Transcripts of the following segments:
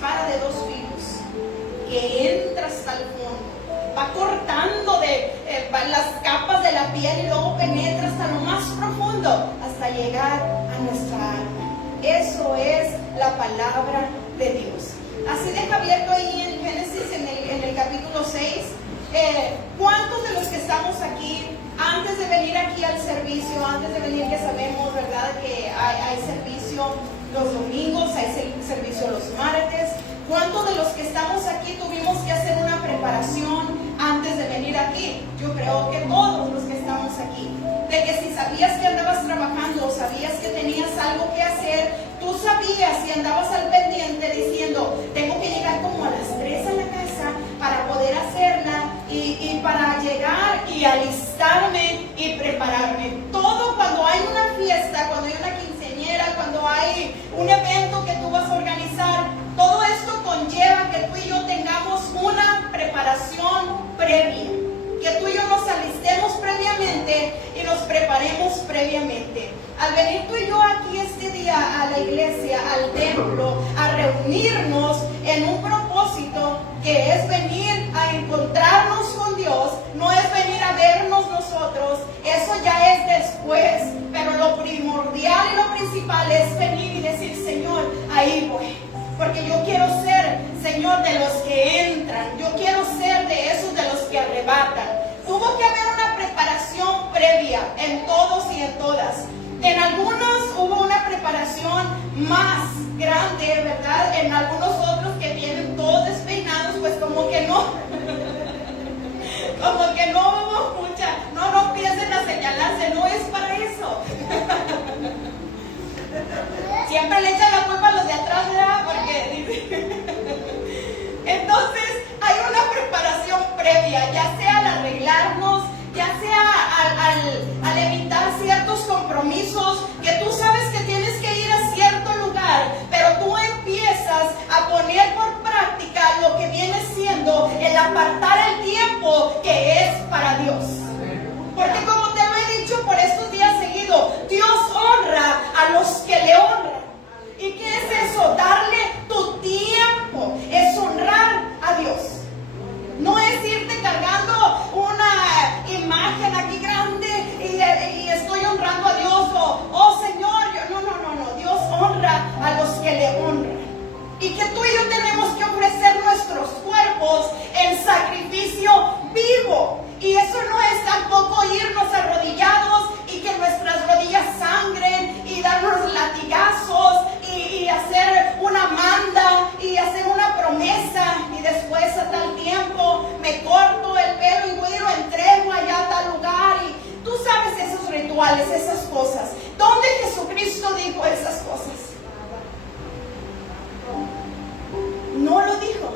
espada de dos filos que entra hasta el fondo, va cortando las capas de la piel y luego penetra hasta lo más profundo, hasta llegar a nuestra alma. Eso es la palabra de Dios. Así deja abierto ahí en Génesis, en el capítulo 6. ¿Cuántos de los que estamos aquí, antes de venir aquí al servicio, antes de venir, que sabemos, verdad, que hay servicio los domingos, hay servicio los martes? ¿Cuántos de los que estamos aquí tuvimos que hacer una preparación antes de venir aquí? Yo creo que todos los que estamos aquí. De que si sabías que andabas trabajando o sabías que tenías algo que hacer, tú sabías y andabas al pendiente diciendo, tengo que llegar como a las 3 a la casa para poder hacerla y para llegar y alistarme y prepararme. Todo cuando hay una fiesta, cuando hay una quinceañera, cuando hay un evento que tú vas a organizar, todo esto conlleva que tú y yo tengamos una preparación previa, que tú y yo nos alistemos previamente y nos preparemos previamente. Al venir tú y yo aquí este día a la iglesia, al templo, a reunirnos en un propósito que es venir a encontrarnos con Dios, no es venir a vernos nosotros, eso ya es después, pero lo primordial y lo principal es venir y decir, Señor, ahí voy. Porque yo quiero ser, Señor, de los que entran. Yo quiero ser de esos de los que arrebatan. Tuvo que haber una preparación previa en todos y en todas. En algunos hubo una preparación más grande, ¿verdad? En algunos otros que vienen todos despeinados, pues como que no. Como que no hubo mucha. No piensen a señalarse, no es para eso. Siempre le echan la culpa a los de atrás, ¿verdad? Porque entonces hay una preparación previa, ya sea al arreglarnos, ya sea al evitar ciertos compromisos que tú sabes que tienes que ir a cierto lugar, pero tú empiezas a poner por práctica lo que viene siendo el apartar el tiempo que es para Dios. Porque como te lo he dicho por estos días seguidos, Dios honra a los que le honran. ¿Y qué es eso? Darle tu tiempo, es honrar a Dios. No es irte cargando una imagen aquí grande y estoy honrando a Dios oh Señor, no, Dios honra a los que le honran. Y que tú y yo tenemos que ofrecer nuestros cuerpos en sacrificio vivo. Y eso no es tampoco irnos arrodillados y que nuestras rodillas sangren y darnos latigazos y hacer una manda y hacer una promesa y después a tal tiempo me corto el pelo y voy y lo entrego allá a tal lugar. Y tú sabes esos rituales, esas cosas. ¿Dónde Jesucristo dijo esas cosas? No lo dijo.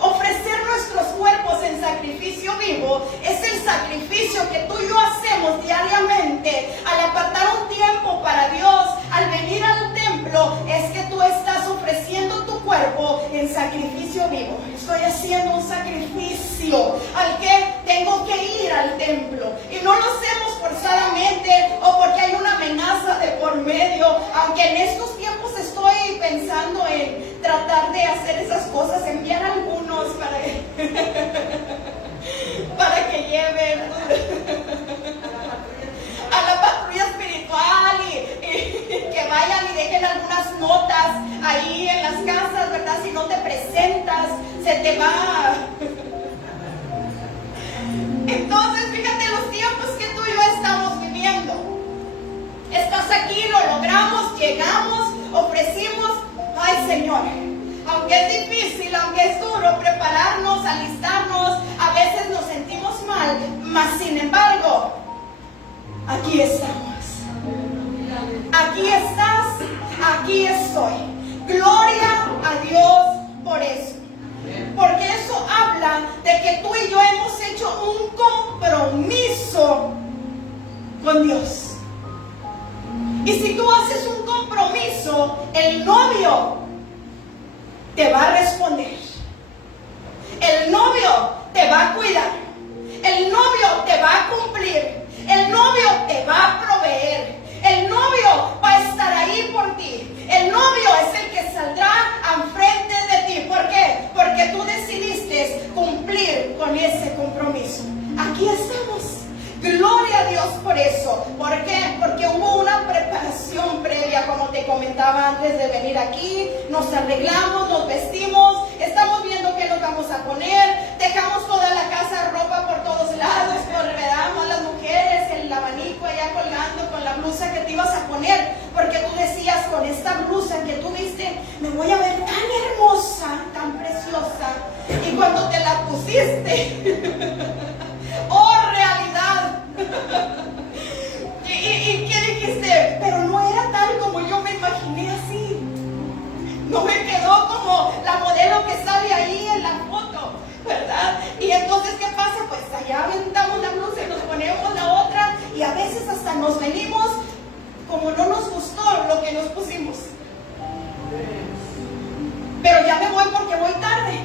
Ofrecer nuestros cuerpos en sacrificio vivo es el sacrificio que tú y yo hacemos diariamente. Al apartar un tiempo para Dios, al venir al templo, es que tú estás ofreciendo tu cuerpo en sacrificio vivo. Estoy haciendo un sacrificio al que tengo que ir al templo. Y no lo hacemos forzadamente o porque hay una amenaza de por medio, aunque en estos tiempos estoy pensando en tratar de hacer esas cosas, enviar algunos para que lleven a la patrulla espiritual y que vayan y dejen algunas notas ahí en las casas, ¿verdad? Si no te presentas, se te va. Entonces, fíjate los tiempos que tú y yo estamos viviendo. Estás aquí, lo logramos, llegamos, ofrecimos. Ay, Señor, aunque es difícil, aunque es duro prepararnos, alistarnos, a veces nos sentimos mal, mas sin embargo, aquí estamos. Aquí estás, aquí estoy. Gloria a Dios por eso. Porque eso habla de que tú y yo hemos hecho un compromiso con Dios. Y si tú haces un compromiso, el novio te va a responder. El novio te va a cuidar. El novio te va a cumplir. El novio te va a proveer. El novio va a estar ahí por ti. El novio es el que saldrá al frente de Dios por eso. ¿Por qué? Porque hubo una preparación previa, como te comentaba antes de venir aquí. Nos arreglamos, nos vestimos, estamos viendo qué nos vamos a poner, dejamos toda la casa, ropa por todos lados, corredamos las mujeres, el abanico allá colgando con la blusa que te ibas a poner, porque tú decías, con esta blusa que tú viste, me voy a ver tan hermosa, tan preciosa. Y cuando te la pusiste, ¡oh, realidad! ¿Y qué dijiste? Pero no era tal como yo me imaginé así. No me quedó como la modelo que sale ahí en la foto, ¿verdad? Y entonces, ¿qué pasa? Pues allá aventamos la blusa y nos ponemos la otra, y a veces hasta nos venimos como no nos gustó lo que nos pusimos. Pero ya me voy porque voy tarde,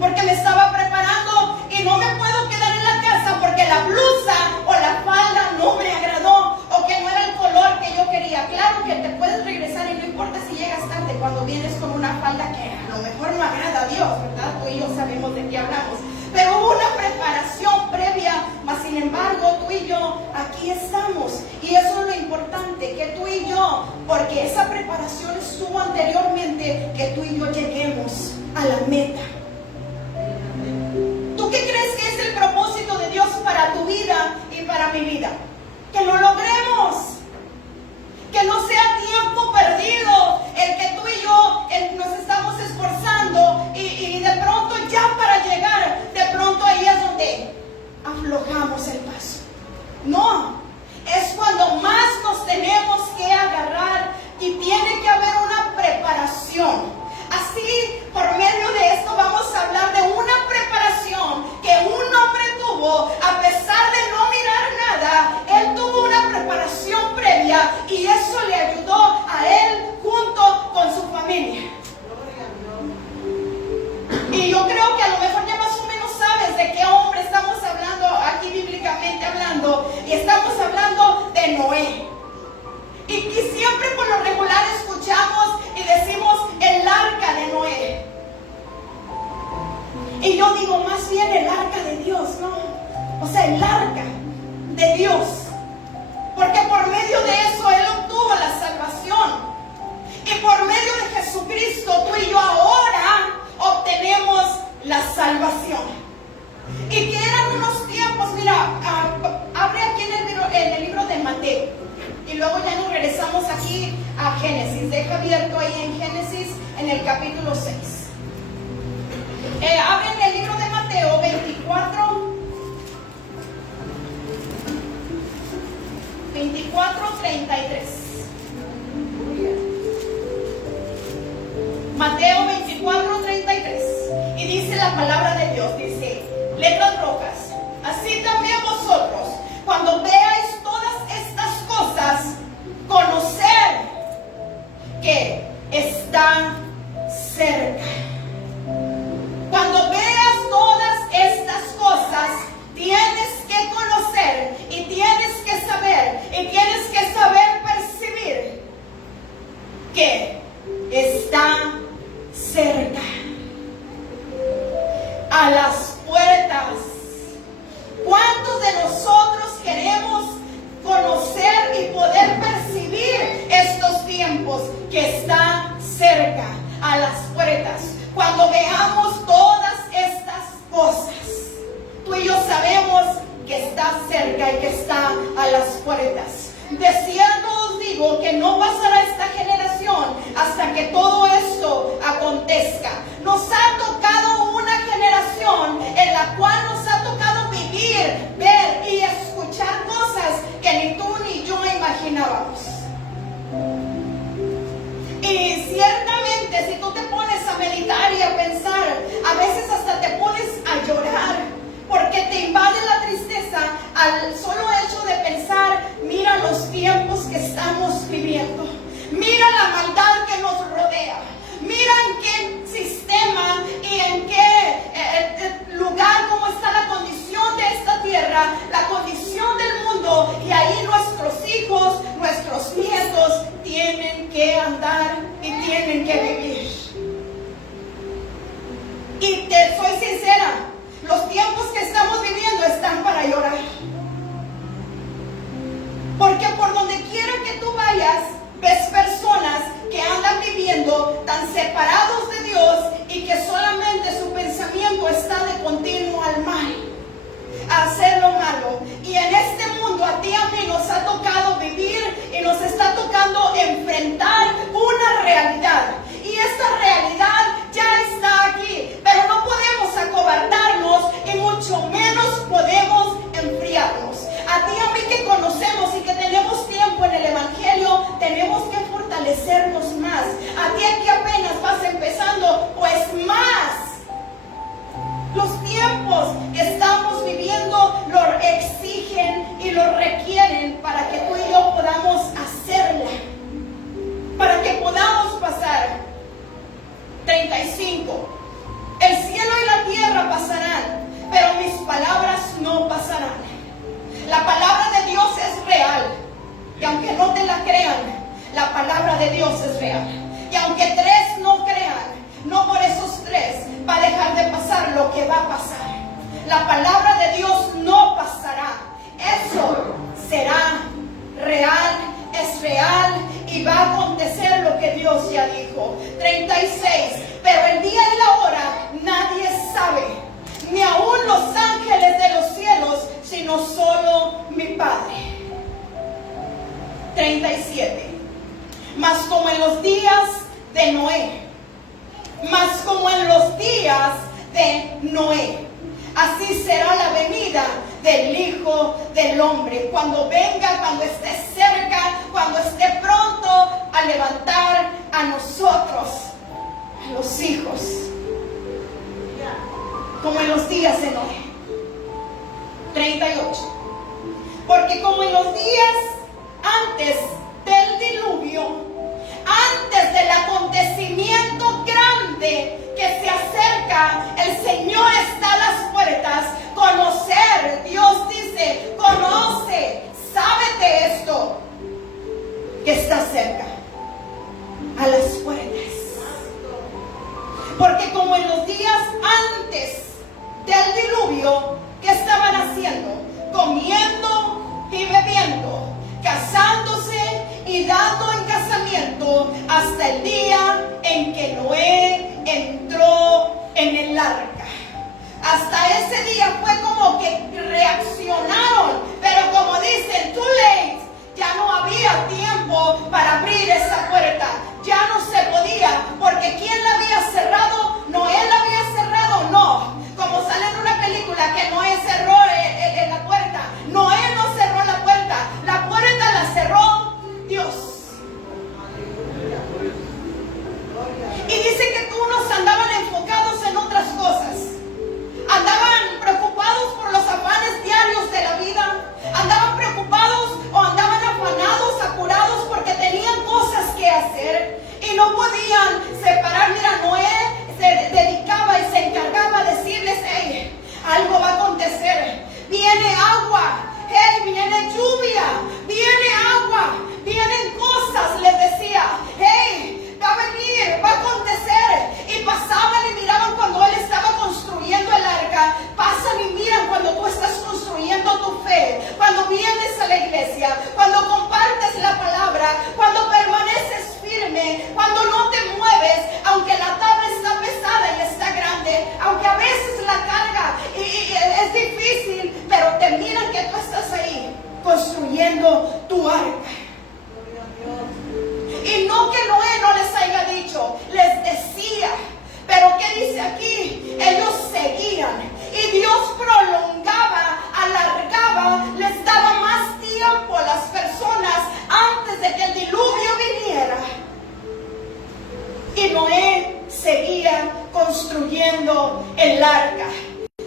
porque me estaba preparando y no me puedo quedar en la casa porque la blusa o la falda no me agradó o que no era el color que yo quería. Claro que te puedes regresar y no importa si llegas tarde cuando vienes con una falda que a lo mejor no agrada a Dios, ¿verdad? Tú y yo sabemos de qué hablamos. Pero hubo una preparación previa, mas sin embargo tú y yo aquí estamos. Y eso es lo importante, que tú y yo, porque esa preparación estuvo anteriormente, que tú y yo lleguemos a la meta. ¿Tú qué crees que es el propósito de Dios para tu vida y para mi vida? Que lo logremos, que no sea tiempo perdido el que tú y yo nos estamos esforzando y de pronto ya para llegar, de pronto ahí es donde aflojamos el paso. No, es cuando más nos tenemos que agarrar y tiene que haber una preparación. Así, por medio de esto vamos a hablar de una preparación que un hombre tuvo, a pesar de no mirar nada. Él tuvo una preparación previa y eso le ayudó a él junto con su familia. Y yo creo que a lo mejor ya más o menos sabes de qué hombre estamos hablando aquí bíblicamente hablando, y estamos hablando de Noé. Y siempre por lo regular escuchamos y decimos el arca de Noé. Y yo digo más bien el arca de Dios, ¿no? O sea, el arca de Dios. Porque por medio de eso Él obtuvo la salvación. Y por medio de Jesucristo tú y yo ahora obtenemos la salvación. Y que eran unos tiempos, mira, abre aquí en el libro de Mateo. Y luego ya nos regresamos aquí a Génesis. Deja abierto ahí en Génesis, en el capítulo 6. Abre en el libro de Mateo 24:33. Mateo 24:33. Y dice la palabra de Dios, dice, letras rojas, así también vosotros, cuando veáis todas estas cosas, conocer que está cerca. Cuando veas todas estas cosas, tienes que conocer y tienes que saber y tienes que saber percibir que está cerca, a las puertas. ¿Cuántos de nosotros queremos conocer y poder percibir estos tiempos que están cerca, a las puertas? Cuando veamos todas estas cosas, tú y yo sabemos que está cerca y que está a las puertas. De cierto os digo que no pasará esta generación hasta que todo esto acontezca. Nos ha tocado una generación en la cual nos ha tocado vivir, ver y escuchar cosas que ni tú ni yo imaginábamos. Y ciertamente si tú te pones a meditar y a pensar, a veces hasta te pones a llorar, porque te invade la tristeza al solo hecho de pensar, mira los tiempos que estamos viviendo, mira la maldad que nos rodea, mira en qué sistema y en qué lugar, cómo está la condición de esta tierra, la condición del mundo, y ahí nuestros hijos, nuestros nietos tienen que andar y tienen que vivir. Y te soy sincera, los tiempos que estamos viviendo están para llorar. fortalecernos más. A ti que apenas vas empezando, pues más. Los tiempos que estamos viviendo lo exigen y lo requieren para que tú y yo podamos hacerla, para que podamos pasar. 35. El cielo y la tierra pasarán, pero mis palabras no pasarán. La palabra de Dios es real, y aunque no te la crean, la palabra de Dios es real. Y aunque tres no crean, no por esos tres va a dejar de pasar lo que va a pasar. La palabra de Dios no pasará. Eso será real, es real y va a acontecer lo que Dios ya dijo. 36. Pero el día y la hora nadie sabe, ni aun los ángeles de los cielos, sino solo mi Padre. 37. Mas como en los días de Noé, mas como en los días de Noé, así será la venida del Hijo del Hombre. Cuando venga, cuando esté cerca, cuando esté pronto a levantar a nosotros, a los hijos. Como en los días de Noé. 38. Porque como en los días antes del diluvio, antes del acontecimiento grande que se acerca, el Señor está a las puertas. Conocer, Dios dice, conoce, sábete esto, que está cerca, a las puertas. Porque como en los días antes del diluvio, ¿qué estaban haciendo? Comiendo y bebiendo, casándose y dando en casamiento, hasta el día en que Noé entró en el arca. Hasta ese día fue como que reaccionaron, pero como dicen, too late. Ya no había tiempo para abrir esa puerta. Ya no se podía, porque ¿quién la había cerrado? ¿Noé la había cerrado? No. Como sale en una película que Noé cerró la puerta. Noé no cerró la puerta. La puerta la cerró Dios. Y dice que unos andaban enfocados en otras cosas. Andaban preocupados por los afanes diarios de la vida. Andaban preocupados o andaban afanados, apurados porque tenían cosas que hacer y no podían separar. Mira, Noé se dedicaba y se encargaba de decirles, hey, algo va a acontecer. Viene agua, hey, viene lluvia, viene agua, vienen cosas, les decía, hey, va a venir, va a acontecer. Y pasaban y miraban cuando él estaba construyendo el arca. Pasan y miran cuando tú estás construyendo tu fe, cuando vienes a la iglesia, cuando compartes la palabra, cuando permaneces firme, cuando no te mueves, aunque la tabla está pesada y está grande, aunque a veces la carga y es difícil, pero te miran que tú estás ahí construyendo tu arca. Y no que Noé no les haya dicho, les decía. Pero ¿qué dice aquí? Ellos seguían. Y Dios prolongaba, alargaba, les daba más tiempo a las personas antes de que el diluvio viniera. Y Noé seguía construyendo el arca.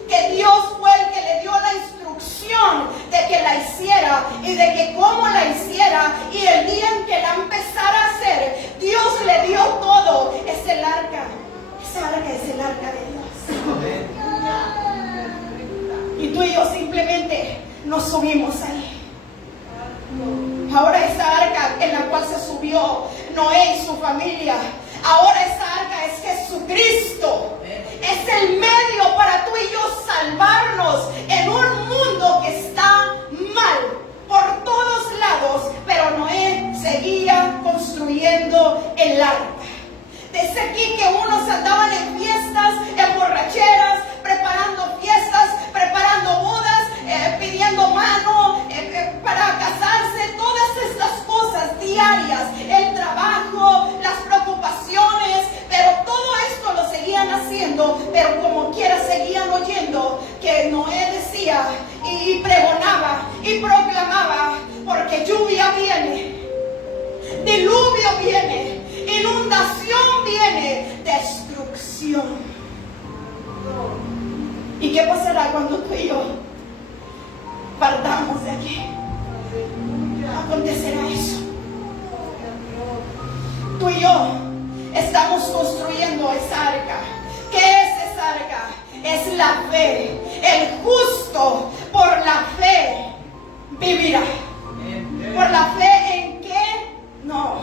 Que Dios fue el que le dio la instrucción de que la hiciera y de que cómo la hiciera. Y el día en que la empezara a hacer, Dios le dio todo. Es el arca. Esa arca es el arca de Dios. Y tú y yo simplemente nos subimos ahí. Ahora esa arca en la cual se subió Noé y su familia, ahora esa arca es Jesucristo. Es el medio para tú y yo salvarnos en un mundo que está mal por todos lados. Pero Noé seguía construyendo el arca. Dice aquí que unos andaban en fiestas, en borracheras, preparando fiestas, preparando bodas, pidiendo mano para casarse, todas estas cosas diarias, el trabajo, las preocupaciones, pero todo esto lo seguían haciendo, pero como quiera seguían oyendo que Noé decía y pregonaba y proclamaba, porque lluvia viene, diluvio viene, inundación viene, destrucción. ¿Y qué pasará cuando tú y yo partamos de aquí? Acontecerá eso. Tú y yo estamos construyendo esa arca. ¿Qué es esa arca? Es la fe. El justo por la fe vivirá. ¿Por la fe en qué? No.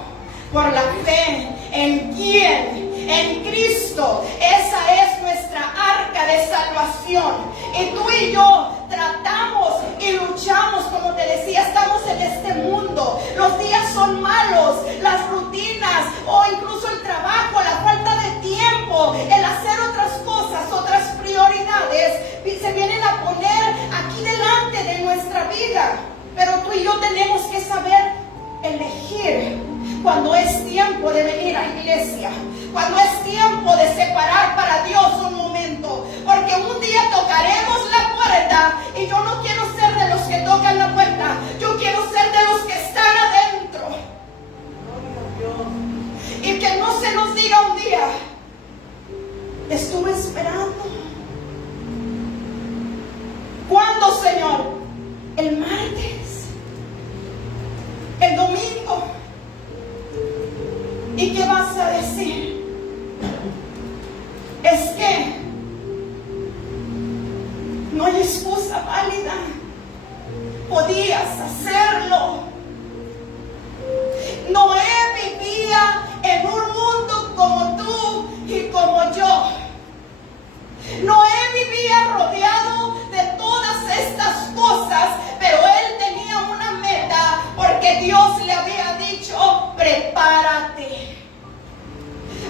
Por la fe en quién. En Cristo. Esa es nuestra arca de salvación. Y tú y yo tratamos y luchamos, como te decía, estamos en este mundo. Los días son malos, las rutinas o incluso el trabajo, la falta de tiempo, el hacer otras cosas, otras prioridades, se vienen a poner aquí delante de nuestra vida. Pero tú y yo tenemos que saber elegir cuando es tiempo de venir a iglesia, cuando es tiempo de separar para Dios un momento, porque un día tocaremos la puerta y yo no quiero ser de los que tocan la puerta, yo quiero ser de los que están adentro. Y que no se nos diga un día, te estuve esperando. ¿Cuándo, Señor? El martes, el domingo. ¿Y qué vas a decir? Es que no hay excusa válida. Podías hacerlo. Noé vivía en un mundo como tú y como yo. Noé vivía rodeado de todas estas cosas, pero él tenía una meta porque Dios le había dicho, prepárate.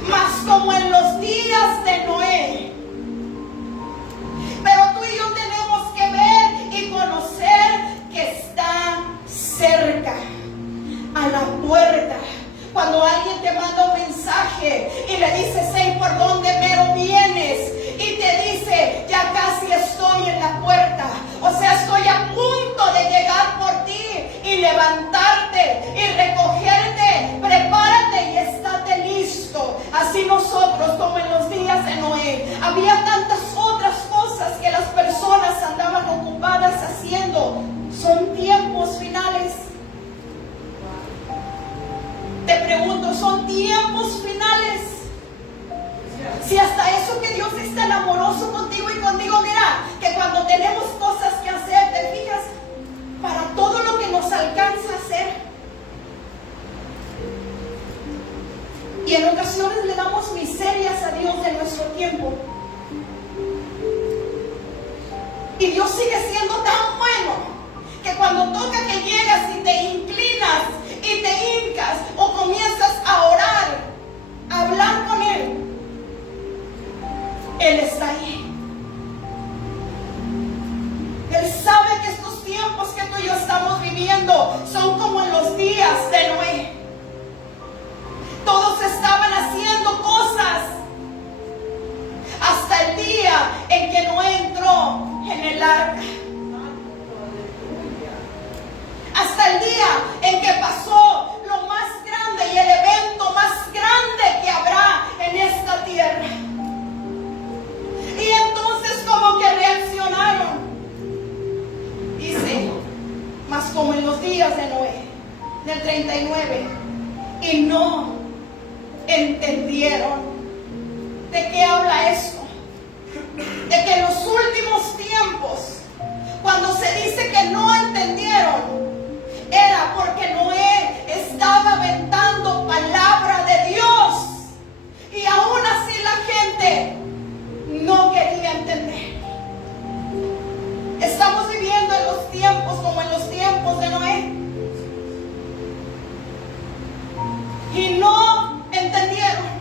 Mas como en los días de Noé. Pero tú y yo tenemos que ver y conocer que está cerca, a la puerta. Cuando alguien te manda un mensaje y le dices, hey, ¿por dónde mero vienes? Y te dice, ya casi estoy en la puerta. O sea, estoy a punto de llegar por ti y levantarte y recogerte. Prepárate y estate listo. Así nosotros, como en los días de Noé, había tantas otras cosas que las personas andaban ocupadas haciendo. Son tiempos finales. Te pregunto, ¿son tiempos finales? Si hasta eso que Dios es tan amoroso contigo y conmigo, mira, que cuando tenemos cosas que hacer, te fijas, para todo lo que nos alcanza a hacer. Y en ocasiones le damos miserias a Dios de nuestro tiempo. Y Dios sigue siendo tan bueno que cuando toca que llegas y te inclinas y te hincas o comienzas a orar, a hablar con Él, Él está ahí. Él sabe que estos tiempos que tú y yo estamos viviendo son como en los días de Noé. Todos estaban haciendo cosas hasta el día en que Noé entró en el arca. Hasta el día en que pasó lo más grande y el evento más grande que habrá en esta tierra. Y entonces como que reaccionaron. Dice, mas como en los días de Noé, del 39, y no entendieron. ¿De qué habla esto? De que en los últimos tiempos, cuando se dice que no entendieron, era porque Noé estaba aventando palabra de Dios y aún así la gente no quería entender. Estamos viviendo en los tiempos como en los tiempos de Noé y no entendieron.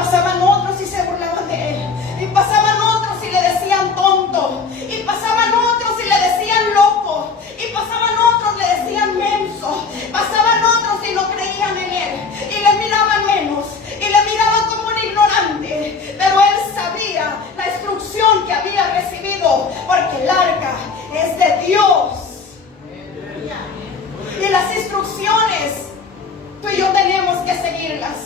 pasaban otros y se burlaban de él, y pasaban otros y le decían tonto, y pasaban otros y le decían loco, y pasaban otros y le decían menso, pasaban otros y no creían en él, y le miraban menos, y le miraban como un ignorante, pero él sabía la instrucción que había recibido, porque el arca es de Dios. Y las instrucciones, tú y yo tenemos que seguirlas.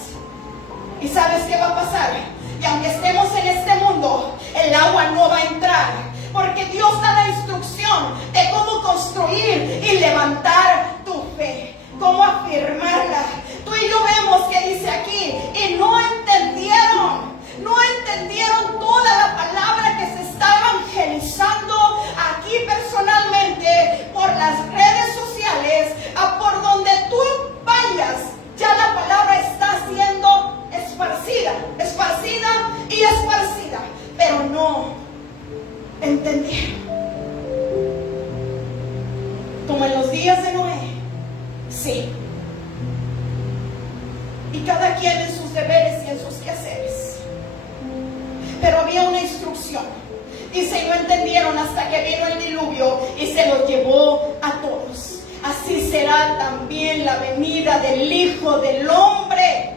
¿Y sabes qué va a pasar? Y aunque estemos en este mundo, el agua no va a entrar, porque Dios da la instrucción de cómo construir y levantar tu fe, cómo afirmarla. Tú y yo vemos que dice aquí, y no entendieron toda la palabra que se está evangelizando aquí personalmente, por las redes sociales, por donde tú vayas, ya la palabra está siendo esparcida, pero no entendieron. Como en los días de Noé, sí. Y cada quien en sus deberes y en sus quehaceres. Pero había una instrucción. Dice, y no entendieron hasta que vino el diluvio y se los llevó a todos. Así será también la venida del Hijo del Hombre.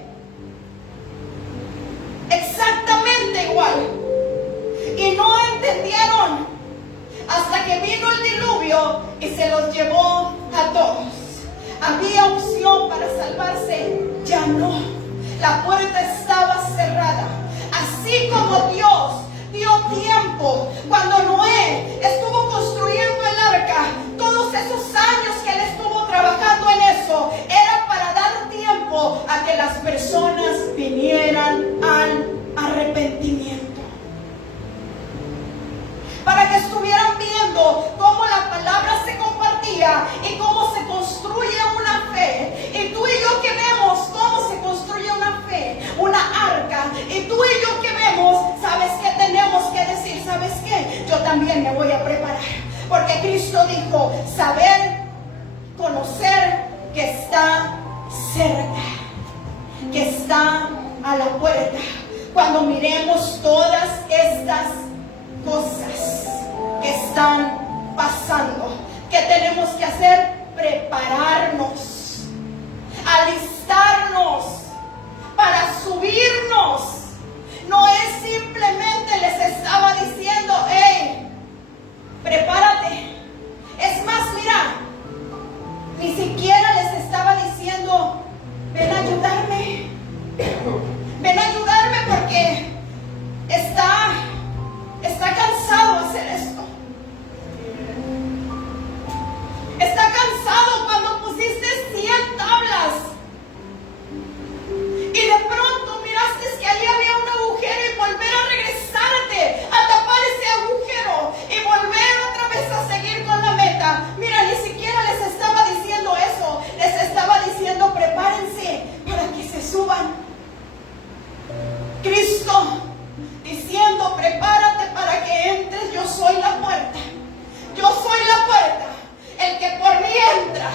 Exactamente igual. Y no entendieron hasta que vino el diluvio y se los llevó a todos. ¿Había opción para salvarse? Ya no. La puerta estaba cerrada. Así como Dios dio tiempo cuando Noé estuvo construyendo el arca, todos esos años que él estuvo trabajando en eso, era para dar tiempo a que las personas vinieran al arrepentimiento, para que estuvieran viendo cómo la palabra se compartía y cómo se construye una fe. Y tú y yo que vemos cómo se construye una fe, una arca, y tú y yo que vemos, ¿sabes qué tenemos que decir? ¿Sabes qué? Yo también me voy a preparar, porque Cristo dijo, saber, conocer que está cerca, que está a la puerta. Cuando miremos todas estas cosas que están pasando, ¿qué tenemos que hacer? Prepararnos, alistarnos para subirnos. No es simplemente les estaba diciendo, hey, prepárate. Es más, mira, ni siquiera les estaba diciendo, ven a ayudarme. Ven a ayudarme porque está cansado de hacer esto. Está cansado cuando pusiste 100 tablas y de pronto miraste que ahí había un agujero y volver a regresarte a tapar ese agujero y volver otra vez a seguir con la meta. Mira, ni siquiera les estaba diciendo eso, les estaba diciendo prepárense para que se suban. Cristo diciendo prepárate para que entres, yo soy la puerta. Yo soy la puerta, el que por mí entra.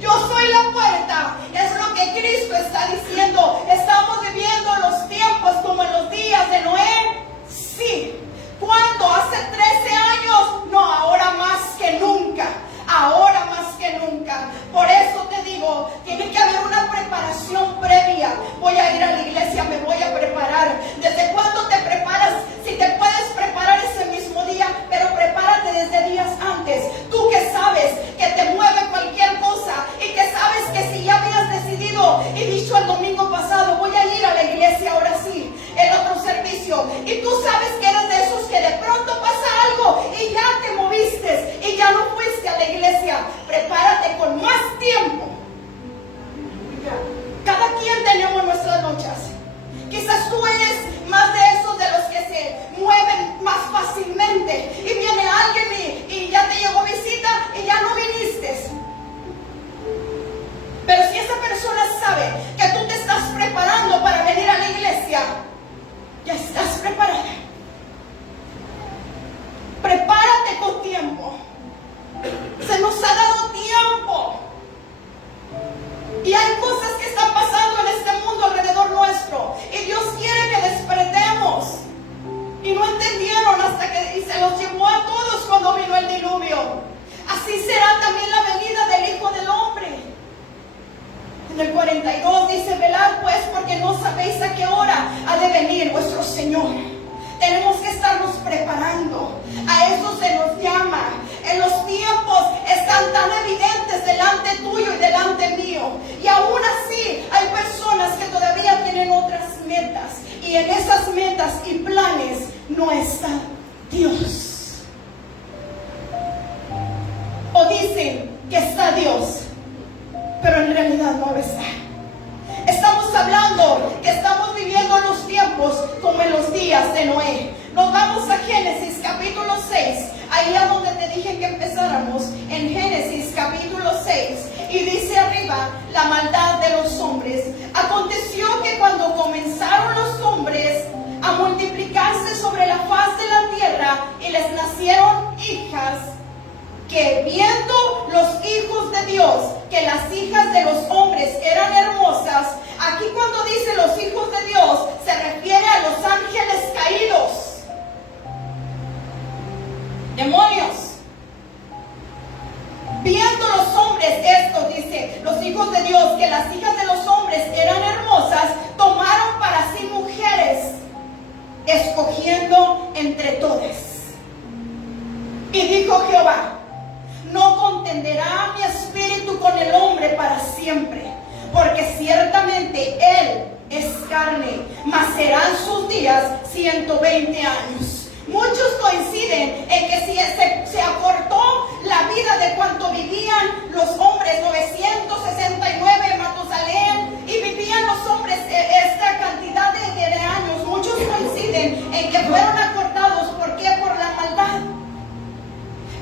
Yo soy la puerta, es lo que Cristo está diciendo. ¿Estamos viviendo los tiempos como en los días de Noé? Sí. ¿Cuándo? ¿Hace 13 años? No, ahora más que nunca. Ahora más que nunca. Por eso te digo, tiene que haber una preparación previa. Voy a ir a la iglesia, me voy a preparar. ¿Desde cuándo te preparas? Si te puedes preparar ese mismo día, pero prepárate desde días antes. Tú que sabes que te mueve cualquier cosa y que sabes que si ya habías decidido y dicho el domingo pasado, En el 42 dice: velad pues, porque no sabéis a qué hora ha de venir vuestro Señor. Tenemos que estarnos preparando. A eso se nos llama. En los tiempos están tan evidentes delante tuyo y delante mío. Y aún así hay personas que todavía tienen otras metas. Y en esas metas y planes no está Dios. O dicen que está Dios, pero en realidad no lo está. Estamos hablando que estamos viviendo los tiempos como en los días de Noé. Nos vamos a Génesis capítulo 6, ahí a donde te dije que empezáramos, en Génesis capítulo 6, y dice arriba: la maldad de los hombres. Aconteció que cuando comenzaron los hombres a multiplicarse sobre la faz de la tierra y les nacieron hijas, que viendo los hijos de Dios que las hijas de los hombres eran hermosas. Aquí cuando dice los hijos de Dios se refiere a los ángeles caídos, demonios. Viendo los hombres esto, dice, los hijos de Dios, que las hijas de los hombres eran hermosas, tomaron para sí mujeres, escogiendo entre todas. Y dijo Jehová: no contenderá mi espíritu con el hombre para siempre, porque ciertamente él es carne, mas serán sus días 120 años. Muchos coinciden en que si se acortó la vida de cuanto vivían los hombres, 969 Matusalén, y vivían los hombres esta cantidad de años. Muchos coinciden en que fueron acortados. ¿Por qué? Por la maldad.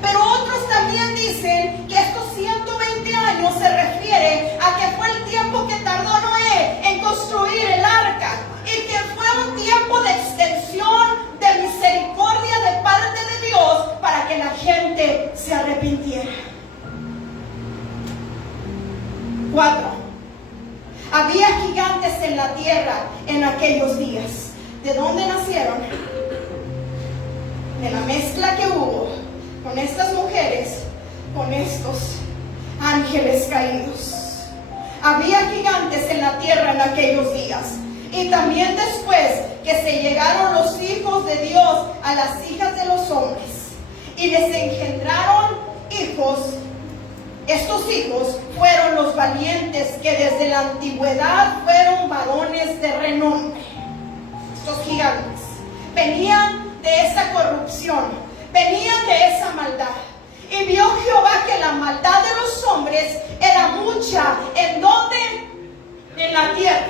Pero otros también dicen que estos 120 años se refiere a que fue el tiempo que tardó Noé en construir el arca, y que fue un tiempo de extensión de misericordia de parte de Dios para que la gente se arrepintiera. 4. Había gigantes en la tierra en aquellos días. ¿De dónde nacieron? De la mezcla que hubo con estas mujeres, con estos ángeles caídos. Había gigantes en la tierra en aquellos días. Y también después que se llegaron los hijos de Dios a las hijas de los hombres y les engendraron hijos, estos hijos fueron los valientes que desde la antigüedad fueron varones de renombre. Estos gigantes venían de esa corrupción, venían de esa maldad. Y vio Jehová que la maldad de los hombres era mucha. ¿En dónde? En la tierra.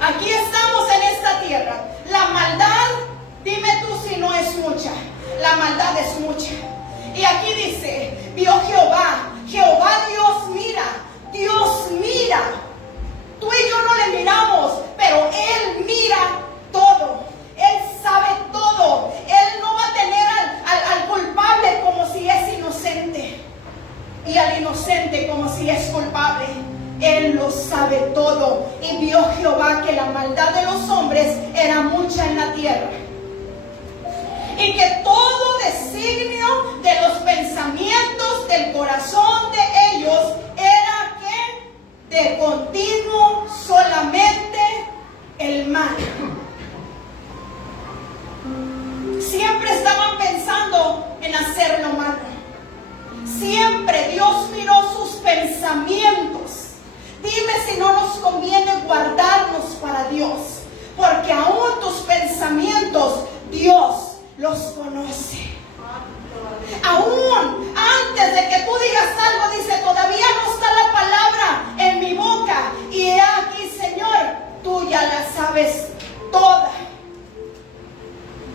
Aquí estamos en esta tierra. La maldad, dime tú si no es mucha. La maldad es mucha. Y aquí dice: vio Jehová Dios mira. Dios mira. Tú y yo no le miramos, pero Él mira todo. Él sabe todo. Él no va a tener al culpable como si es inocente, y al inocente como si es culpable. Él lo sabe todo. Y vio Jehová que la maldad de los hombres era mucha en la tierra, y que todo designio de los pensamientos del corazón de ellos era que de continuo solamente el mal. Siempre estaban pensando en hacer lo malo. Siempre Dios miró sus pensamientos. Dime si no nos conviene guardarnos para Dios, porque aún tus pensamientos Dios los conoce. Aún antes de que tú digas algo, dice: todavía no está la palabra en mi boca, y he aquí, Señor, tú ya la sabes toda.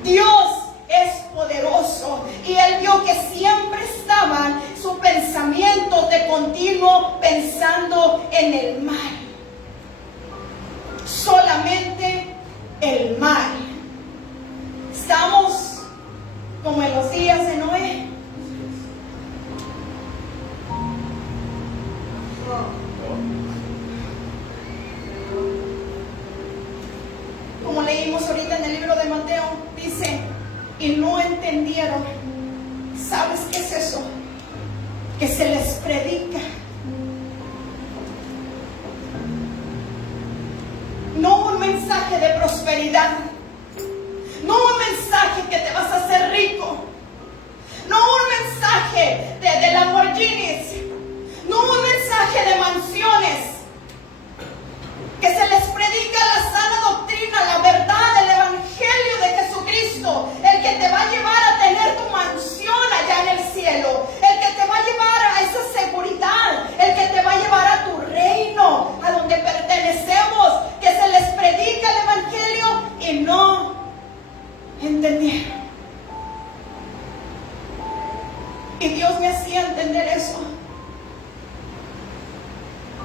Dios es poderoso, y Él vio que siempre estaban sus pensamientos de continuo pensando en el mal. Solamente el mal. Estamos como en los días de Noé. Como leímos ahorita en el libro de Mateo, dice: y no entendieron. ¿Sabes qué es eso? Que se les predica mensaje de prosperidad, no un mensaje que te vas a hacer rico, no un mensaje de Lamborghinis, no un mensaje de mansiones, que se les predica la sana doctrina, la verdad, el evangelio de Jesucristo, el que te va a llevar a tener tu mansión allá en el cielo, el que te va a llevar a esa seguridad, el que te va a llevar a tu reino, a donde pertenecemos, que se les predica el evangelio y no entendieron. Y Dios me hacía entender eso.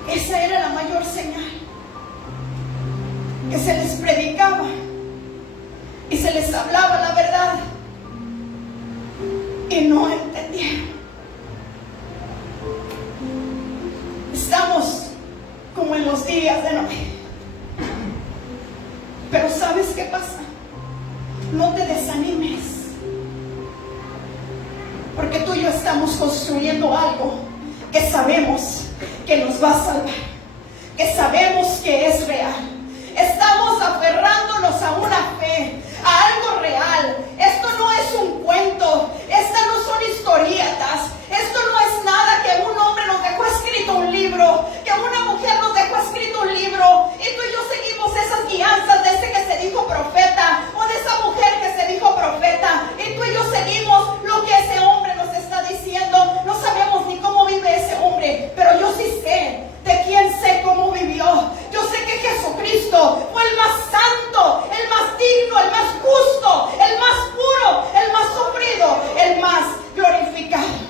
Esa era la mayor señal, que se les predicaba y se les hablaba la verdad y no entendieron. Estamos como en los días de Noé. Pero ¿sabes qué pasa? No te desanimes, porque tú y yo estamos construyendo algo que sabemos que nos va a salvar, que sabemos que es real. Estamos aferrándonos a una fe, a algo real. Esto no es un cuento, estas no son historietas, esto no es nada que un hombre nos dejó escrito un libro, que una mujer nos dejó escrito un libro y tú y yo seguimos esas guianzas de ese que se dijo profeta o de esa mujer que se dijo profeta, y tú y yo seguimos lo que ese hombre nos está diciendo. No sabemos ni cómo vive ese hombre, pero yo sí sé de quién sé cómo vivió. Yo sé que Jesucristo fue el más santo, el más digno, el más justo, el más puro, el más sufrido, el más glorificado.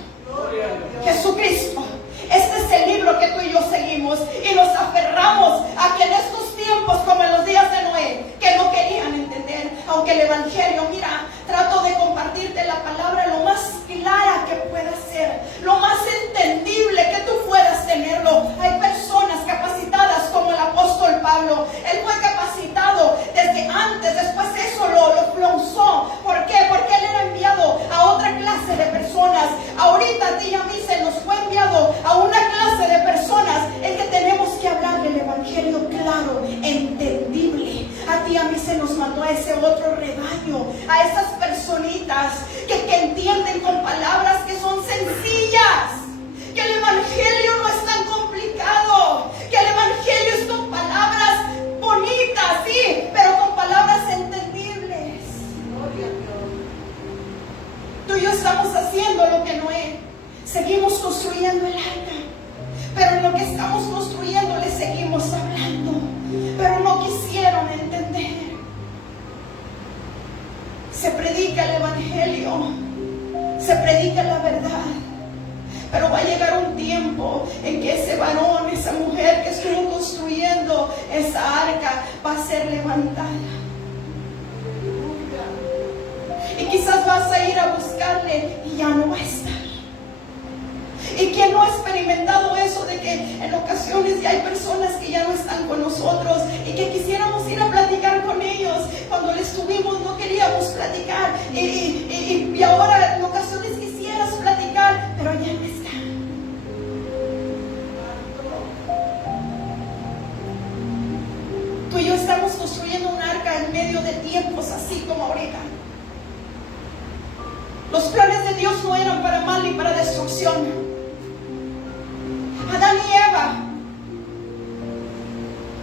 Jesucristo. Este es el libro que tú y yo seguimos y nos aferramos a que en estos tiempos, como en los días de Noé, que no querían entender, aunque el evangelio, mira, trato de compartirte la palabra lo más clara que pueda ser, lo más entendible que tú puedas tenerlo. Hay personas capacitadas como el apóstol Pablo. Él fue capacitado desde antes, después eso lo usó. ¿Por qué? Porque él era enviado a otra clase de personas. Ahorita a ti y a mí se nos fue enviado a una clase de personas en que tenemos que hablar el evangelio claro, entendible. A ti y a mí se nos mandó a ese otro rebaño, a esas personitas que entienden con palabras que son sencillas, que el evangelio no es tan complicado, que el evangelio es con palabras bonitas, sí, pero con palabras entendibles. Tú y yo estamos haciendo lo que Noé. Seguimos construyendo el arca, pero en lo que estamos construyendo le seguimos hablando, pero no quisieron entender. Se predica el evangelio, se predica la verdad, pero va a llegar un tiempo en que ese varón, esa mujer que estuvo construyendo esa arca va a ser levantada. Y quizás vas a ir a buscarle y ya no va a estar. Y quien no ha experimentado eso de que en ocasiones ya hay personas que ya no están con nosotros y que quisiéramos ir a platicar con ellos. Cuando les tuvimos no queríamos platicar y ahora en ocasiones quisieras platicar, pero ya no está. Tú y yo estamos construyendo un arca en medio de tiempos así como ahorita. Los planes de Dios no eran para mal ni para destrucción. Adán y Eva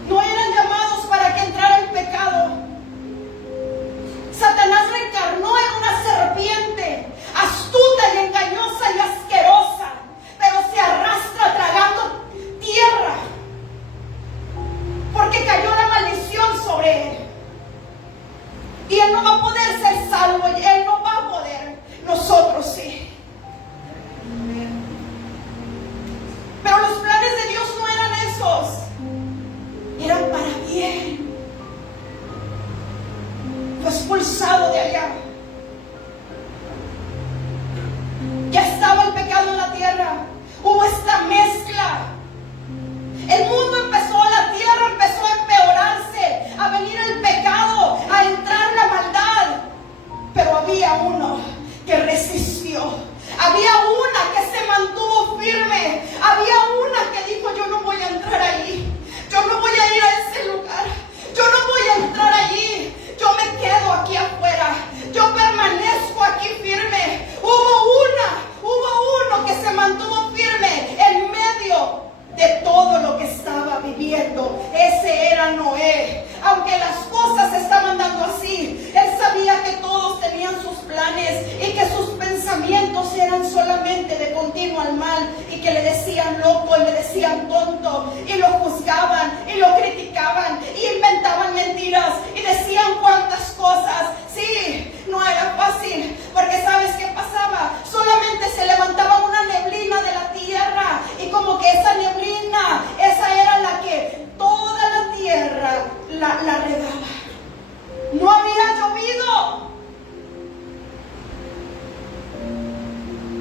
no eran llamados para que entrara el pecado. Satanás reencarnó en una serpiente astuta y engañosa y asquerosa, pero se arrastra tragando tierra porque cayó la maldición sobre él. Y él no va a poder ser salvo, y él no va a poder. Nosotros sí. Pero los planes de Dios no eran esos, eran para bien. Fue expulsado de allá. Ya estaba el pecado en la tierra. Hubo esta mezcla. El mundo empezó, la tierra empezó a empeorarse, a venir el pecado, a entrar la maldad. Pero había uno que resistió. Había una que se mantuvo firme. Había una que dijo: yo no voy a entrar ahí. Yo no voy a ir a ese lugar. Yo no voy era Noé. Aunque las cosas estaban dando así, él sabía que todos tenían sus planes y que sus pensamientos eran solamente de continuo al mal, y que le decían loco y le decían tonto y lo juzgaban y lo criticaban y inventaban mentiras y decían cuantas cosas. Sí, no era fácil, porque ¿sabes qué pasaba? Solamente se levantaba una neblina de la tierra, y como que esa neblina, esa era la que toda la tierra la regaba. No había llovido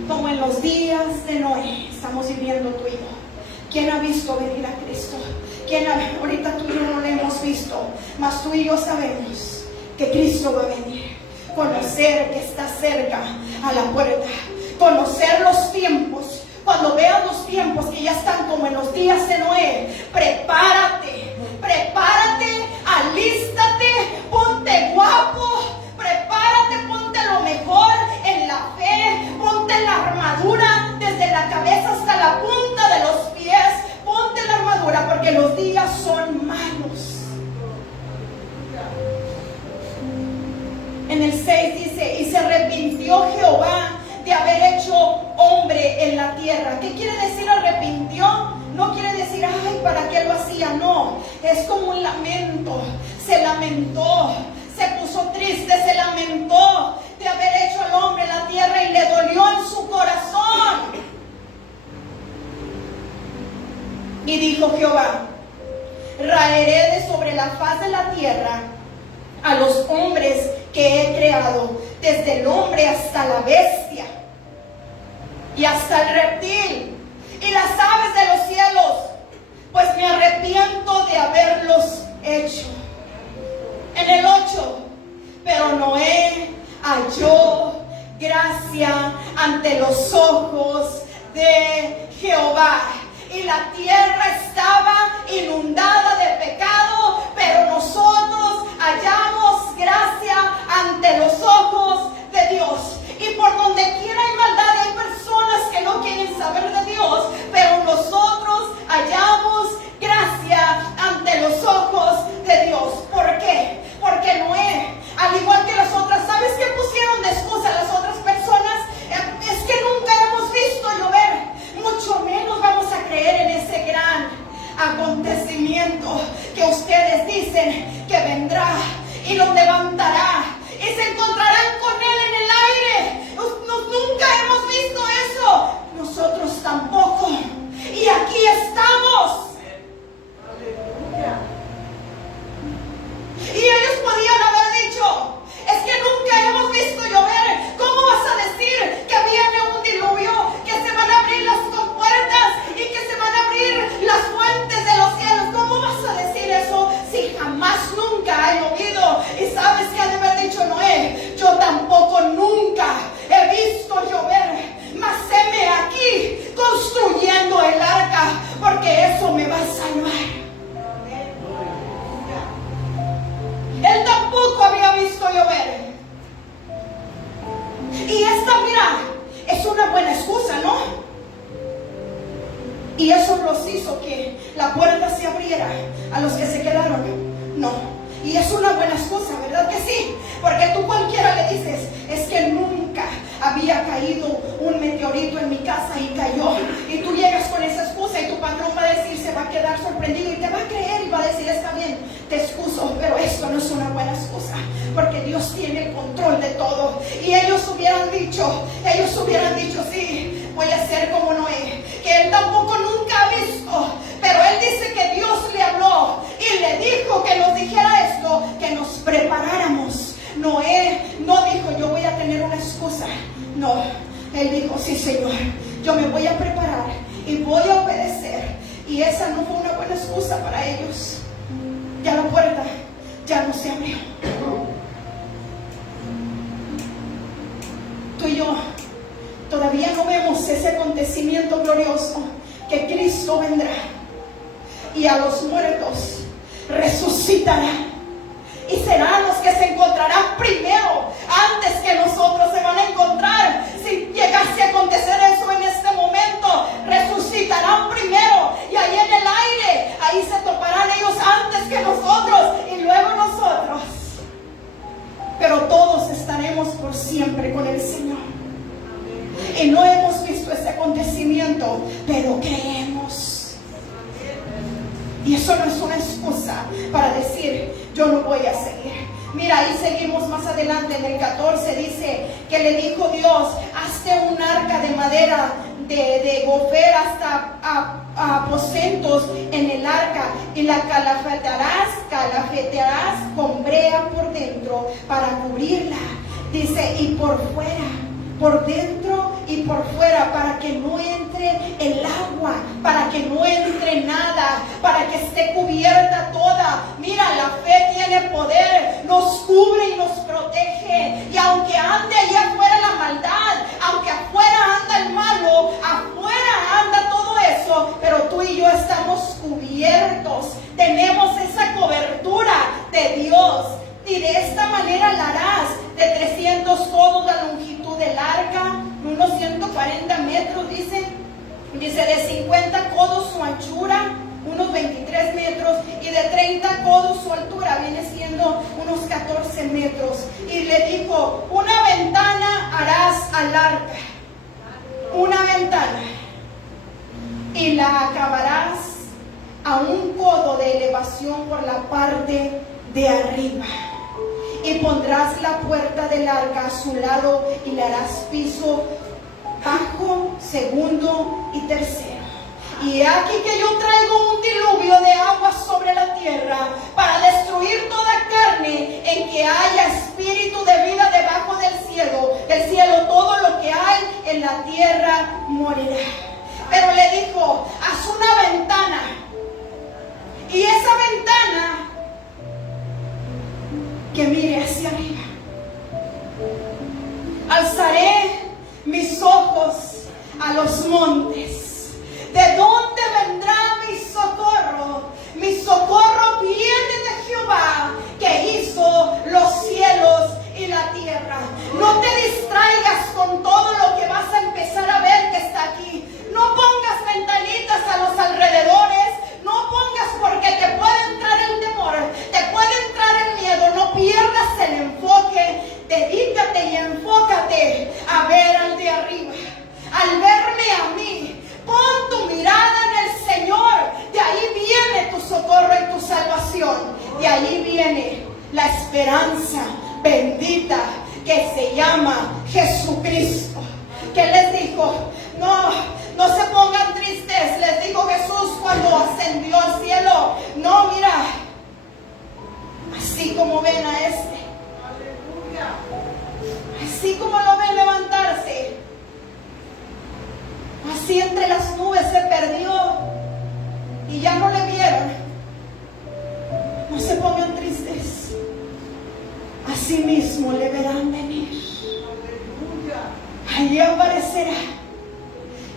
como en los días de Noé. Estamos viviendo tú y yo. ¿Quién ha visto venir a Cristo? Ahorita tú y yo no lo hemos visto, mas tú y yo sabemos que Cristo va a venir. Conocer que está cerca a la puerta, conocer los tiempos. Cuando veas los tiempos que ya están como en los días de Noé, prepárate, alístate, ponte guapo, prepárate, ponte lo mejor en la fe, ponte la armadura desde la cabeza hasta la punta de los pies, ponte la armadura porque los días son malos. En el 6 dice: y se arrepintió Jehová de haber hecho hombre en la tierra. ¿Qué quiere decir arrepintió? No quiere decir, ay, ¿para qué lo hacía? No, es como un lamento. Se lamentó, se puso triste, se lamentó de haber hecho al hombre en la tierra y le dolió en su corazón. Y dijo Jehová: raeré de sobre la faz de la tierra a los hombres que he creado, desde el hombre hasta la bestia y hasta el reptil y las aves de los cielos, pues me arrepiento de haberlos hecho. En el 8, pero Noé halló gracia ante los ojos de Jehová. Y la tierra estaba inundada de pecado, pero nosotros hallamos gracia ante los ojos de Dios. Y por donde quiera hay maldad, hay personas que no quieren saber de Dios, pero nosotros hallamos gracia ante los ojos de Dios. ¿Por qué? Porque Noé, al igual que las otras, ¿sabes qué pusieron de excusa las otras personas? Es que nunca hemos visto llover. Mucho menos vamos a creer en ese gran acontecimiento que ustedes dicen que vendrá y los levantará y se encontrarán con él en el aire. Nunca hemos visto eso. Nosotros tampoco. Y aquí estamos. Y ellos podían haber dicho: es que nunca hemos visto llover. ¿Cómo vas a decir que viene un diluvio, que se van a abrir las compuertas y que se van a abrir las fuentes de los cielos? ¿Cómo vas a decir eso si jamás nunca ha llovido? Y sabes que ha de haber dicho Noé: yo tampoco nunca he visto llover, mas heme aquí construyendo el arca, porque eso me va a salvar. Él tampoco había visto llover. Y esta, mira, es una buena excusa, ¿no? Y eso los hizo que la puerta se abriera a los que se quedaron. No. Y es una buena excusa, ¿verdad que sí? Porque tú cualquiera le dices: es que nunca había caído un meteorito en mi casa y cayó. Y tú llegas con esa excusa y tu patrón va a decir, se va a quedar sorprendido y te va a creer y va a decir: está bien, te excuso, pero esto no es una buena excusa, porque Dios tiene el control de todo. Y ellos hubieran dicho, sí, voy a ser como Noé, que él tampoco nunca ha visto, pero él dice que Dios le habló y le dijo que nos dijera esto, que nos preparáramos. Noé no dijo: yo voy a tener una excusa. No, él dijo: sí, Señor, yo me voy a preparar y voy a obedecer. Y esa no fue una buena excusa para ellos. Ya la puerta ya no se abrió. Tú y yo todavía no vemos ese acontecimiento glorioso, que Cristo vendrá y a los muertos resucitará. Y serán los que se encontrarán primero, antes que nosotros se van a encontrar. Si llegase a acontecer eso en este momento, resucitarán primero. Y ahí en el aire, ahí se toparán ellos antes que nosotros y luego nosotros. Pero todos estaremos por siempre con el Señor. Y no hemos visto ese acontecimiento, pero creemos. Y eso no es una excusa para decir, yo no voy a seguir. Mira, ahí seguimos más adelante en el 14, dice que le dijo Dios, hazte un arca de madera de gofer hasta aposentos en el arca, y la calafetearás con brea por dentro para cubrirla. Dice, y por fuera, por dentro y por fuera, para que no entre el agua, para que no entre nada, para que esté cubierta toda. Mira, la fe tiene poder, nos cubre y nos protege. Y aunque ande allá afuera la maldad, aunque afuera anda el malo, afuera anda todo eso, pero tú y yo estamos cubiertos, tenemos esa cobertura de Dios. Y de esta manera la harás, de 300 codos la longitud del arca, unos 140 metros, dice de 50 codos su anchura, unos 23 metros, y de 30 codos su altura, viene siendo unos 14 metros. Y le dijo, una ventana harás al arca, una ventana, y la acabarás a un codo de elevación por la parte de arriba. Y pondrás la puerta del arca a su lado y le harás piso bajo, segundo y tercero. Y aquí que yo traigo un diluvio de agua sobre la tierra para destruir toda carne en que haya espíritu de vida debajo del cielo, todo lo que hay en la tierra morirá. Pero le dijo, haz una ventana, y esa ventana que mire hacia arriba. Alzaré mis ojos a los montes. ¿De dónde vendrá mi socorro? Mi socorro viene de Jehová, que hizo los cielos y la tierra. No te distraigas con todo lo que vas a empezar a ver que está aquí. No pongas ventanitas a los alrededores. No pongas, porque te puede entrar el temor, te puede entrar el miedo. No pierdas el enfoque. Dedícate y enfócate a ver al de arriba, al verme a mí. Pon tu mirada en el Señor. De ahí viene tu socorro y tu salvación. De ahí viene la esperanza bendita que se llama Jesucristo. ¿Qué les dijo? No se pongan tristes, les dijo Jesús cuando ascendió al cielo. No, mira, así como ven a este, así como lo ven levantarse, así entre las nubes se perdió y ya no le vieron. No se pongan tristes, así mismo le verán venir. Allí aparecerá.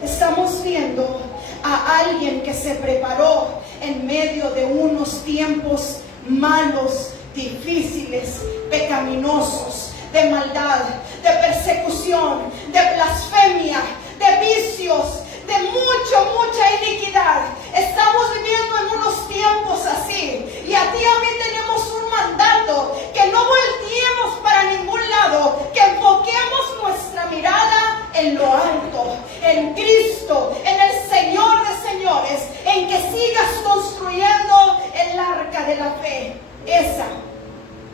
Estamos viendo a alguien que se preparó en medio de unos tiempos malos, difíciles, pecaminosos, de maldad, de persecución, de blasfemia, de vicios, de mucha iniquidad. Estamos viviendo en unos tiempos así, y a ti y a mí tenemos un mandato: que no volteemos para ningún lado, que enfoquemos nuestra mirada en lo alto, en Cristo, en el Señor de señores, en que sigas construyendo el arca de la fe. Esa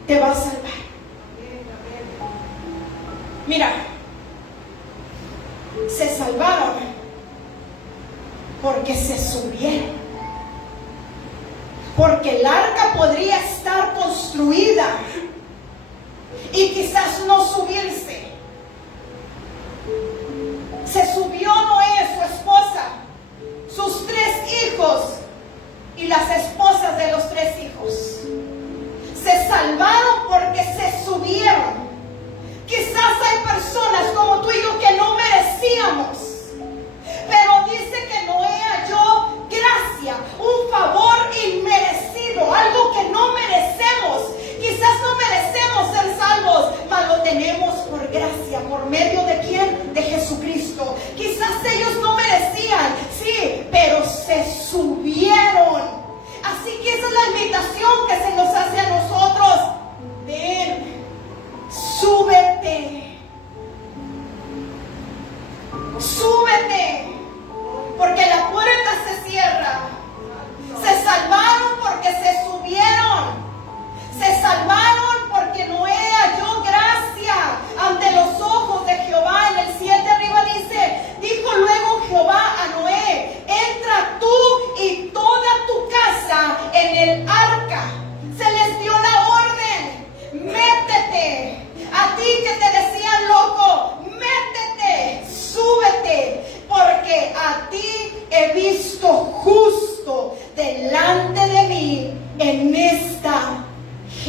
te va a salvar. Mira, se salvaron porque se subieron. Porque el arca podría estar construida y quizás no subirse. Se subió Noé, su esposa, sus 3 hijos y las esposas de los 3 hijos. Se salvaron porque se subieron. Quizás hay personas como tú y yo que no merecíamos, pero dice que Noé halló gracia, un favor inmerecido, algo que no merecemos. Quizás no merecemos ser salvos, mas lo tenemos por gracia. ¿Por medio de quién? De Jesucristo. Quizás ellos no merecían, sí, pero se subieron.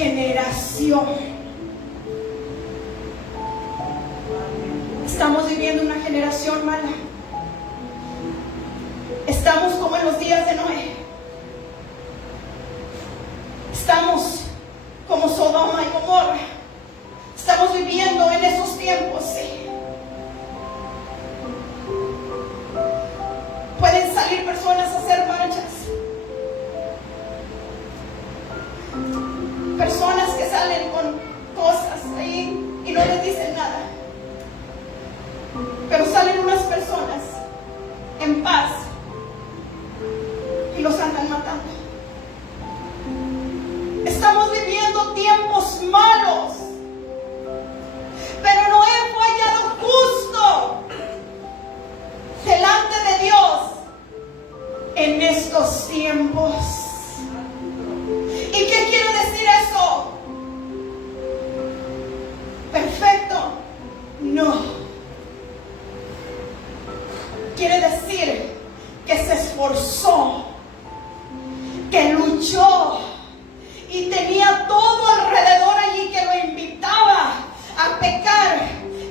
generación. Estamos viviendo una generación mala. Estamos como en los días de Noé. Estamos como Sodoma y Gomorra. Estamos viviendo en esos tiempos, sí. Pueden salir personas a hacer marchas. Personas que salen con cosas ahí y no les dicen nada. Pero salen unas personas en paz y los andan matando. Estamos viviendo tiempos malos. Pero Noé fue hallado justo delante de Dios en estos tiempos. ¿Y qué quiere decir eso? ¿Perfecto? No. Quiere decir que se esforzó, que luchó y tenía todo alrededor allí que lo invitaba a pecar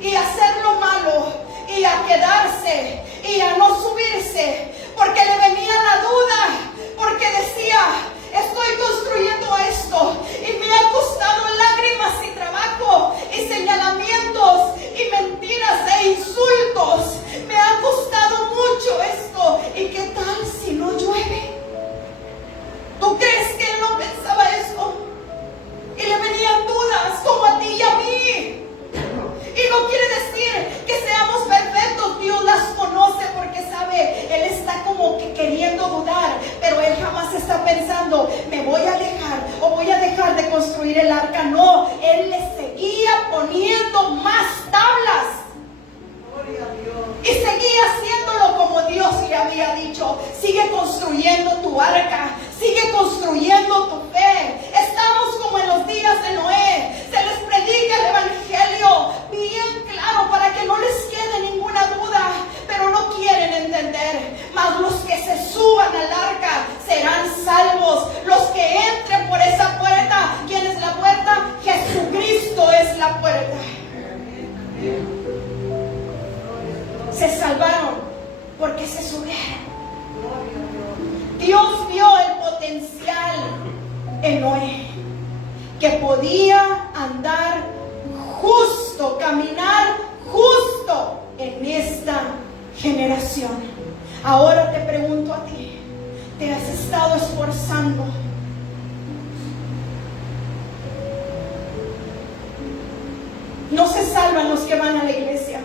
y a hacer lo malo y a quedarse y a no subirse, porque le venía la duda, porque decía: estoy construyendo esto y me ha costado lágrimas y trabajo y señalamientos y mentiras e insultos. Me ha costado mucho esto. ¿Y qué tal si no llueve? ¿Tú crees que él no pensaba eso? Y le venían dudas como a ti y a mí. Y no quiere decir que seamos perfectos. Dios las conoce porque sabe. Él está como que queriendo dudar, pero él jamás está pensando: me voy a alejar o voy a dejar de construir el arca. No, él le seguía poniendo más tablas. Y seguía haciéndolo como Dios le había dicho. Sigue construyendo tu arca. Sigue construyendo tu fe. Estamos como en los días de Noé. Se les predica el evangelio bien claro para que no les quede ninguna duda, pero no quieren entender. Mas los que se suban al arca serán salvos. Los que entren por esa puerta. ¿Quién es la puerta? Jesucristo es la puerta. Se salvaron porque se subieron. Dios vio el potencial en Noé, que podía andar justo, caminar justo en esta generación. Ahora te pregunto a ti: ¿te has estado esforzando? No se salvan los que van a la iglesia.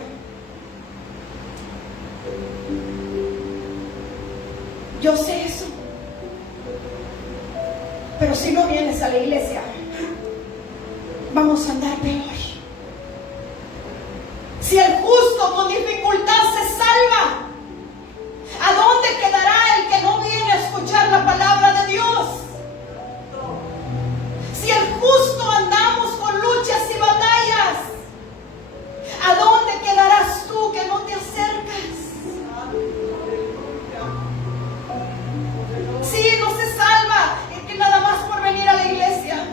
Yo sé eso. Pero si no vienes a la iglesia, vamos a andar peor. Si el justo con dificultad se salva, ¿a dónde quedará el que no viene a escuchar la palabra de Dios? Si el justo andamos con luchas y batallas, ¿a dónde quedarás tú que no te acercas? Sí, no se salva el que nada más por venir a la iglesia.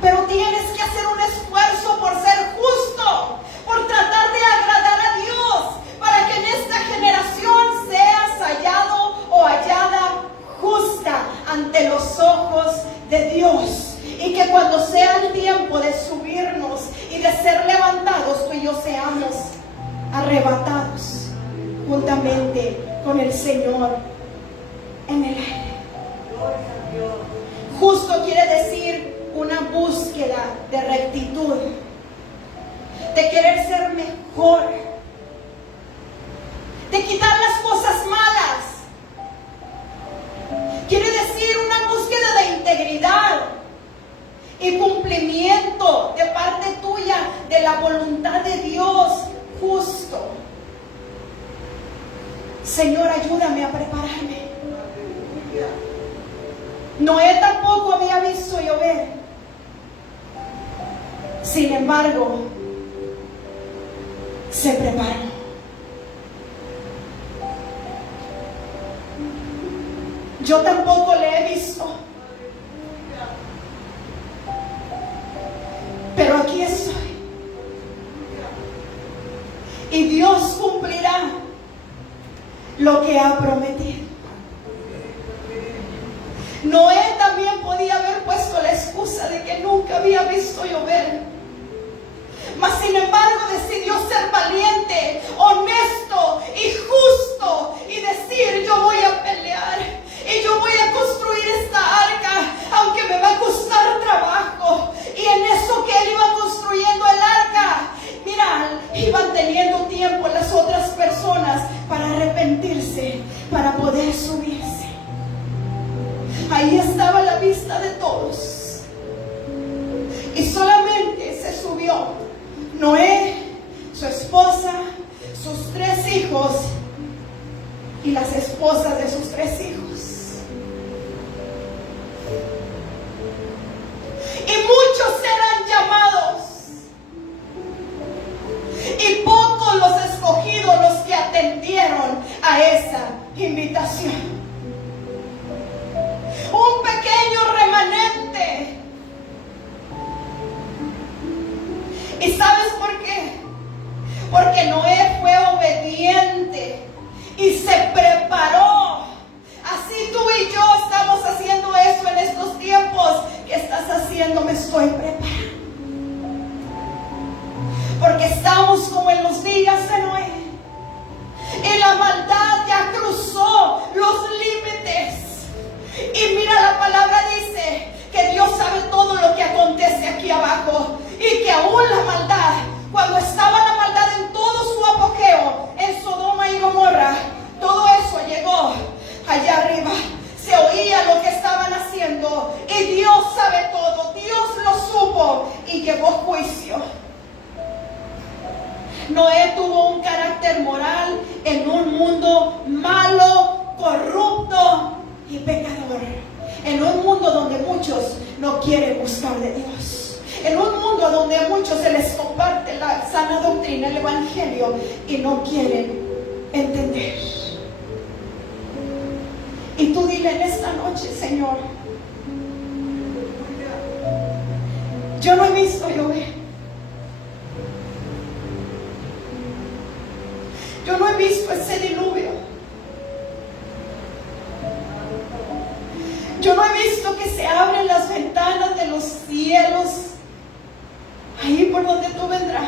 Pero tienes que hacer un esfuerzo por ser justo, por tratar de agradar a Dios, para que en esta generación seas hallado o hallada justa ante los ojos de Dios. Y que cuando sea el tiempo de subirnos y de ser levantados, tú y yo seamos arrebatados juntamente con el Señor en el aire. Justo quiere decir una búsqueda de rectitud, de querer ser mejor, de quitar las cosas malas. Quiere decir una búsqueda de integridad y cumplimiento de parte tuya de la voluntad de Dios justo. Señor, ayúdame a prepararme. Noé tampoco había visto llover. Sin embargo, se preparó. Yo tampoco le he visto. y Dios cumplirá lo que ha prometido. Noé también podía haber puesto la excusa de que nunca había visto llover, mas sin embargo decidió ser valiente, honesto y justo y decir: yo voy a pelear y yo voy a construir esta arca, aunque me va a costar trabajo. Y en eso que él iba construyendo el arca, mira, iban teniendo tiempo las otras personas para arrepentirse, para poder subirse. Ahí estaba la vista de todos, y solamente se subió Noé, su esposa, sus 3 hijos y las esposas de sus 3 hijos. Y muchos eran llamados, y pocos los escogidos los que atendieron a esa invitación. Un pequeño remanente. ¿Y sabes por qué? Porque Noé fue obediente y se preparó. Así tú y yo estamos haciendo eso en estos tiempos. ¿Qué estás haciendo? Me estoy preparando. Porque estamos como en los días de Noé, y la maldad ya cruzó los límites. Y mira, la palabra dice que Dios sabe todo lo que acontece aquí abajo, y que aún la maldad, cuando estaba la maldad en todo su apogeo en Sodoma y Gomorra, todo eso llegó allá arriba. Se oía lo que estaban haciendo, y Dios sabe todo, Dios lo supo y llevó juicio. Noé tuvo un carácter moral en un mundo malo, corrupto y pecador, en un mundo donde muchos no quieren buscar de Dios, en un mundo donde a muchos se les comparte la sana doctrina, el evangelio, y no quieren entender. Y tú dile en esta noche: Señor, yo no he visto llover, yo no he visto ese diluvio, yo no he visto que se abren las ventanas de los cielos ahí por donde tú vendrás.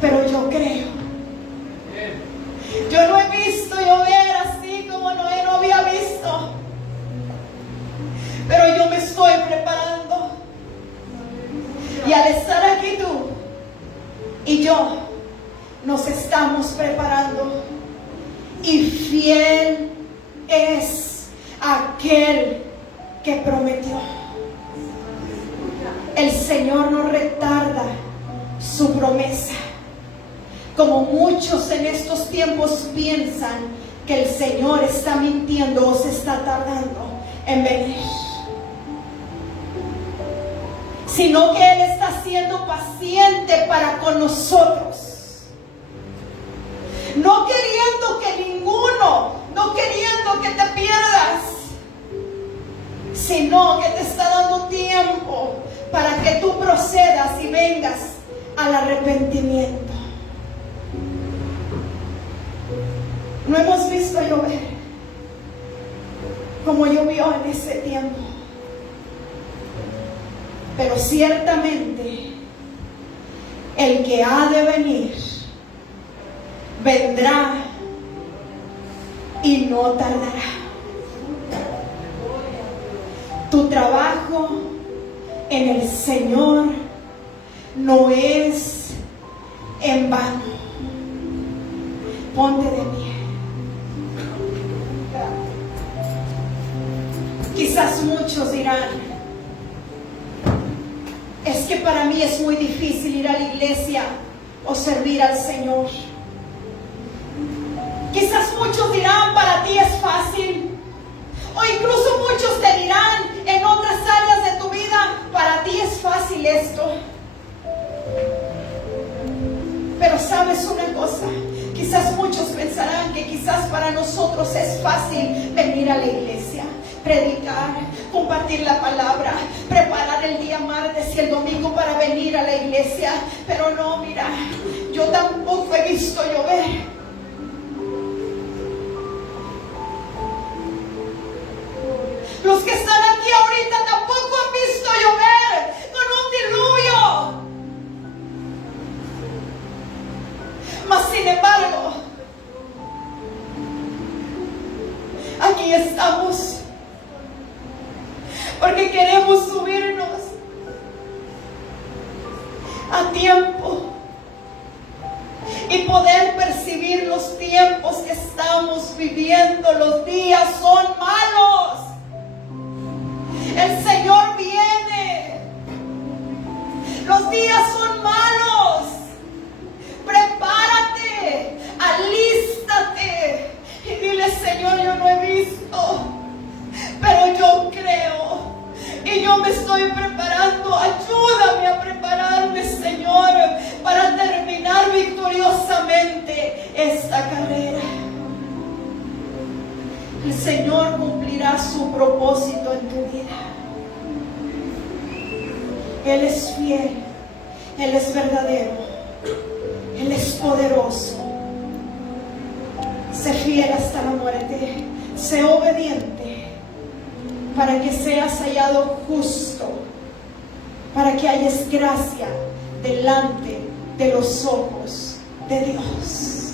Pero yo creo. Yo no he visto llover así como Noé no había visto. Pero yo me estoy preparando. Y al estar aquí tú y yo, nos estamos preparando. Y fiel es aquel que prometió. El Señor no retarda su promesa, como muchos en estos tiempos piensan que el Señor está mintiendo o se está tardando en venir, sino que Él está siendo paciente para con nosotros, no queriendo que ninguno, no queriendo que te pierdas, sino que te está dando tiempo para que tú procedas y vengas al arrepentimiento. No hemos visto llover como llovió en ese tiempo, pero ciertamente el que ha de venir vendrá y no tardará. Tu trabajo en el Señor no es en vano. Ponte de pie. Quizás muchos dirán: es que para mí es muy difícil ir a la iglesia o servir al Señor. Quizás muchos dirán: para ti es fácil. O incluso muchos te dirán en otras áreas de tu vida: para ti es fácil esto. Pero sabes una cosa, quizás muchos pensarán que quizás para nosotros es fácil venir a la iglesia, predicar, compartir la palabra, preparar el día martes y el domingo para venir a la iglesia. Pero no, mira, yo tampoco he visto llover. Los que están aquí ahorita tampoco han visto llover con un diluvio. Mas sin embargo, aquí estamos porque queremos subirnos a tiempo y poder percibir los tiempos que estamos viviendo. Los días son malos. El Señor viene. Los días son malos. Prepárate, alístate y dile: Señor, yo no he visto, pero yo creo y yo me estoy preparando. Ayúdame a prepararme, Señor, para terminar victoriosamente esta carrera. El Señor cumplirá su propósito en tu vida. Él es fiel, Él es verdadero, Él es poderoso. Sé fiel hasta la muerte, sé obediente, para que seas hallado justo, para que hayas gracia delante de los ojos de Dios.